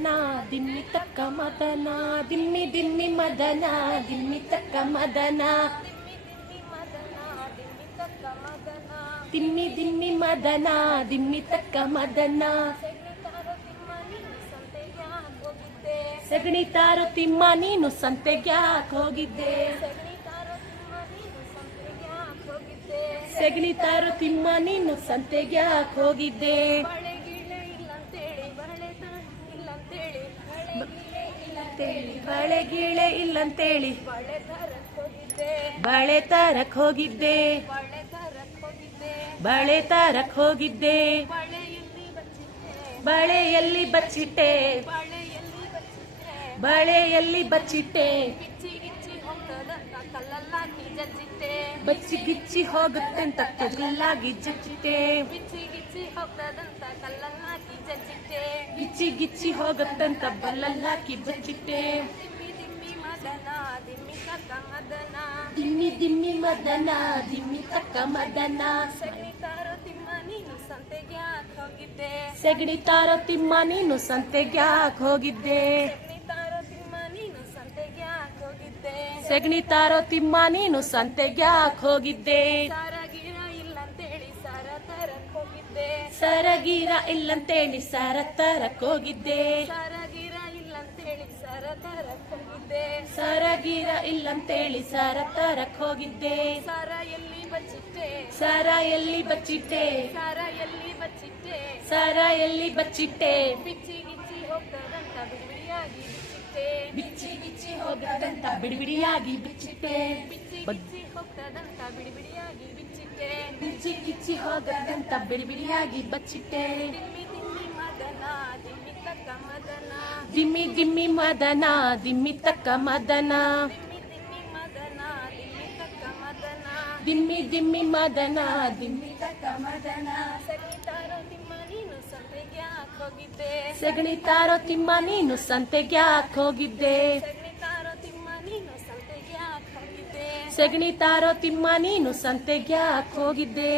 ಮದನ ದಿಮ್ಮಿ ತಕ್ಕ ಮದನ ದಿಮ್ಮಿ ದಿಮ್ಮಿ ಮದನ ದಿಮ್ಮಿ ತಕ್ಕ ಮದನ ದಿಮ್ಮಿ ದಿಮ್ಮಿ ಮದನ ದಿಮ್ಮಿ ತಕ್ಕ ಮದನ ಸಗಣಿ ತಾರೋ ತಿಮ್ಮ ನೀನು ಸಂತೆಗ್ಯಾಕ್ ಹೋಗಿದ್ದೆ ಸಗಣಿ ತಾರೋ ತಿಮ್ಮ ನೀನು ಸಂತೆಗ್ಯಾಕ್ ಹೋಗಿದ್ದೆ ಬಳೆ ಗೀಳೆ ಇಲ್ಲಂತೇಳಿ ಬಳೆ ತರಕ್ ಹೋಗಿದ್ದೆ ಬಳೆ ತರಕ್ ಹೋಗಿದ್ದೆ ಬಳೆಯಲ್ಲಿ ಬಚ್ಚಿಟ್ಟೆ ಬಳೆಯಲ್ಲಿ ಬಚ್ಚಿಟ್ಟೆ ಬಚ್ಚಿ ಗಿಚ್ಚಿ ಹೋಗುತ್ತೆ ಅಂತ ಕಲ್ಲಾಗಿ ಜಚ್ಚಿಟ್ಟೆ ಗಿಚ್ಚಿ ಗಿಚ್ಚಿ ಹೋಗುತ್ತಂತ ಬಲ್ಲಲ್ಲಾಕಿ ಬಚ್ಚಿಟ್ಟೆ ದಿಮ್ಮಿ ದಿಮ್ಮಿ ಮದನ ದಿಮ್ಮಿ ತಕ್ಕ ಮದನ ಸಗಣಿ ತಾರೋ ತಿಮ್ಮ ನೀನು ಸಂತೆಗ್ಯಾಕ್ ಹೋಗಿದ್ದೆ ಸಗಣಿ ತಾರೋ ತಿಮ್ಮ ನೀನು ಸಂತೆಗ್ಯಾಕ್ ಹೋಗಿದ್ದೆ ಸಗಣಿ ತಾರೋ ತಿಮ್ಮ ನೀನು ಸಂತೆಗ್ಯಾಕ್ ಹೋಗಿದ್ದೆ ಸರಗೀರ ಇಲ್ಲಂತೇಳಿ ಸರ ತರಕ್ ಹೋಗಿದ್ದೆ ಸರಗೀರ ಇಲ್ಲಂತೇಳಿ ಸರ ತರಕ್ ಹೋಗಿದ್ದೆ ಸರ ಎಲ್ಲಿ ಬಚ್ಚಿಟ್ಟೆ ಸರ ಎಲ್ಲಿ ಬಚ್ಚಿಟ್ಟೆ ಬಿಚ್ಚಿ ಗಿಚ್ಚಿ ಹೋಗದಂತ ಬಿಡಿಬಿಡಿಯಾಗಿ ಬಿಚ್ಚಿಟ್ಟೆ ಬಿಚ್ಚಿ ಗಿಚ್ಚಿ ಹೋಗದಂತ ಬಿಡಿಬಿಡಿಯಾಗಿ ಬಚ್ಚಿಟ್ಟೆ ದಿಮ್ಮಿ ದಿಮ್ಮಿ ಮದನ ದಿಮ್ಮಿ ತಕ್ಕ ಮದನ ದಿಮ್ಮಿ ದಿಮ್ಮಿ ಮದನ ದಿಮ್ಮಿ ತಕ್ಕ ಮದನ ಸಗಣಿ ತಾರೋ ತಿಮ್ಮ ನೀನು ಸಂತೆಗ್ಯಾಕ್ ಹೋಗಿದ್ದೆ ಸಗಣಿ ತಾರೋ ತಿಮ್ಮ ನೀನು ಸಂತೆಗ್ಯಾಕ್ ಹೋಗಿದ್ದೆ